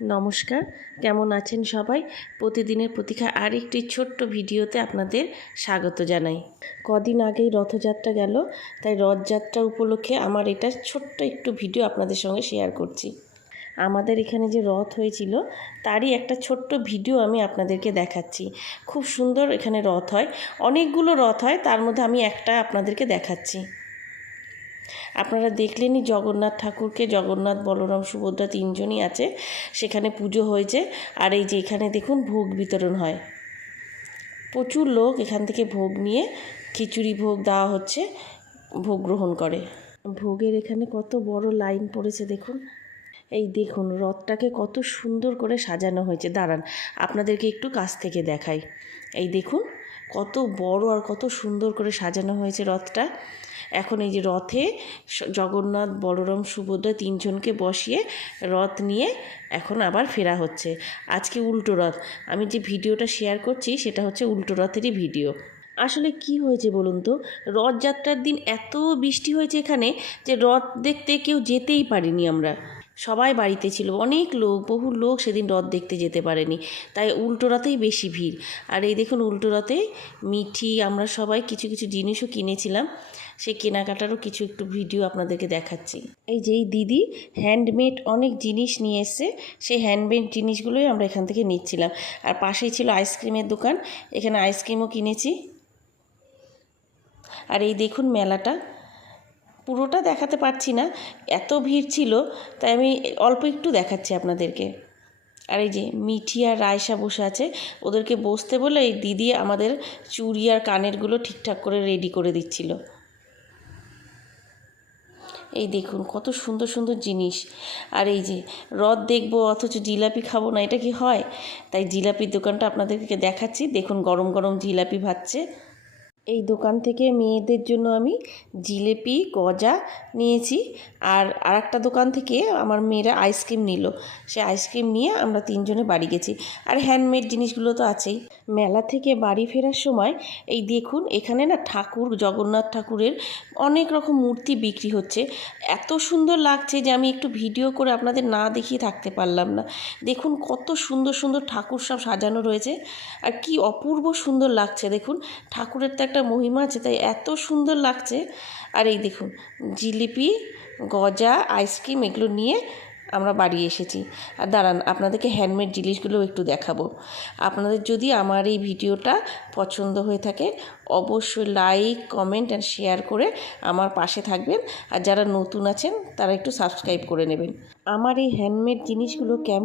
নমস্কার, কেমন আছেন সবাই? প্রতিদিনের প্রতীক্ষা আরেকটি ছোট্ট ভিডিওতে আপনাদের স্বাগত জানাই। কদিন আগেই রথযাত্রা গেল, তাই রথযাত্রা উপলক্ষে আমার এটা ছোট্ট একটু ভিডিও আপনাদের সঙ্গে শেয়ার করছি। আমাদের এখানে যে রথ হয়েছিল তারই একটা ছোট্ট ভিডিও আমি আপনাদেরকে দেখাচ্ছি। খুব সুন্দর এখানে রথ হয়, অনেকগুলো রথ হয়, তার মধ্যে আমি একটা আপনাদেরকে দেখাচ্ছি। আপনারা দেখলেনই জগন্নাথ ঠাকুরকে, জগন্নাথ, বলরাম, সুভদ্রা তিনজনই আছে, সেখানে পুজো হয়েছে। আর এই যে এখানে দেখুন ভোগ বিতরণ হয়, প্রচুর লোক এখান থেকে ভোগ নিয়ে খিচুড়ি ভোগ দেওয়া হচ্ছে, ভোগ গ্রহণ করে। ভোগের এখানে কত বড় লাইন পড়েছে দেখুন। এই দেখুন রথটাকে কত সুন্দর করে সাজানো হয়েছে। দাঁড়ান আপনাদেরকে একটু কাছ থেকে দেখাই। এই দেখুন কত বড় আর কত সুন্দর করে সাজানো হয়েছে রথটা। এখন এই যে রথে জগন্নাথ, বলরাম, সুভদ্রা তিনজনকে বসিয়ে রথ নিয়ে এখন আবার ফেরা হচ্ছে। আজকে উল্টো রথ, আমি যে ভিডিওটা শেয়ার করছি সেটা হচ্ছে উল্টো রথেরই ভিডিও। আসলে কি হয়েছে বলুন তো, রথযাত্রার দিন এত বৃষ্টি হয়েছে এখানে যে রথ দেখতে কেউ যেতেই পারিনি আমরা। সবাই বাড়িতে ছিল, অনেক লোক, বহু লোক সেদিন রথ দেখতে যেতে পারেনি, তাই উল্টো রথেই বেশি ভিড়। আর এই দেখুন উল্টো রথে মিঠি, আমরা সবাই কিছু কিছু জিনিসও কিনেছিলাম, সেই কেনাকাটারও কিছু একটু ভিডিও আপনাদেরকে দেখাচ্ছি। এই যে এই দিদি হ্যান্ডমেড অনেক জিনিস নিয়ে এসছে, সেই হ্যান্ডমেড জিনিসগুলোই আমরা এখান থেকে নিচ্ছিলাম। আর পাশেই ছিল আইসক্রিমের দোকান, এখানে আইসক্রিমও কিনেছি। আর এই দেখুন মেলাটা, পুরোটা দেখাতে পারছি না, এত ভিড় ছিল, তাই আমি অল্প একটু দেখাচ্ছি আপনাদেরকে। আর এই যে মিঠি আর রায়সা বসে আছে, ওদেরকে বসতে বলে এই দিদি আমাদের চুড়ি আর কানেরগুলো ঠিকঠাক করে রেডি করে দিচ্ছিল। এই দেখুন কত সুন্দর সুন্দর জিনিস। আর এই যে রথ দেখবো অথচ জিলাপি খাবো না, এটা কি হয়? তাই জিলাপির দোকানটা আপনাদেরকে দেখাচ্ছি। দেখুন গরম গরম জিলাপি ভাজছে। এই দোকান থেকে মেয়েদের জন্য আমি জিলেপি, গজা নিয়েছি। আর আরেকটা দোকান থেকে আমার মেয়েরা আইসক্রিম নিল, সে আইসক্রিম নিয়ে আমরা তিনজনে বাড়ি গেছি। আর হ্যান্ডমেড জিনিসগুলো তো আছেই। মেলা থেকে বাড়ি ফেরার সময় এই দেখুন এখানে না ঠাকুর, জগন্নাথ ঠাকুরের অনেক রকম মূর্তি বিক্রি হচ্ছে। এত সুন্দর লাগছে যে আমি একটু ভিডিও করে আপনাদের না দেখিয়ে থাকতে পারলাম না। দেখুন কত সুন্দর সুন্দর ঠাকুর সব সাজানো রয়েছে, আর কি অপূর্ব সুন্দর লাগছে। দেখুন ঠাকুরের তো একটা মহিমা আছে, তাই এত সুন্দর লাগছে। আর এই দেখুন জিলিপি, গজা, আইসক্রিম এগুলো নিয়ে আমরা বাড়ি এসেছি। আর দাঁড়ান আপনাদেরকে হ্যান্ডমেড জিনিসগুলো একটু দেখাবো। আপনাদের যদি আমার এই ভিডিওটা পছন্দ হয়ে থাকে অবশ্যই লাইক, কমেন্ট আর শেয়ার করে আমার পাশে থাকবেন। আর যারা নতুন আছেন তারা একটু সাবস্ক্রাইব করে নেবেন। আমার এই হ্যান্ডমেড জিনিসগুলো কেমন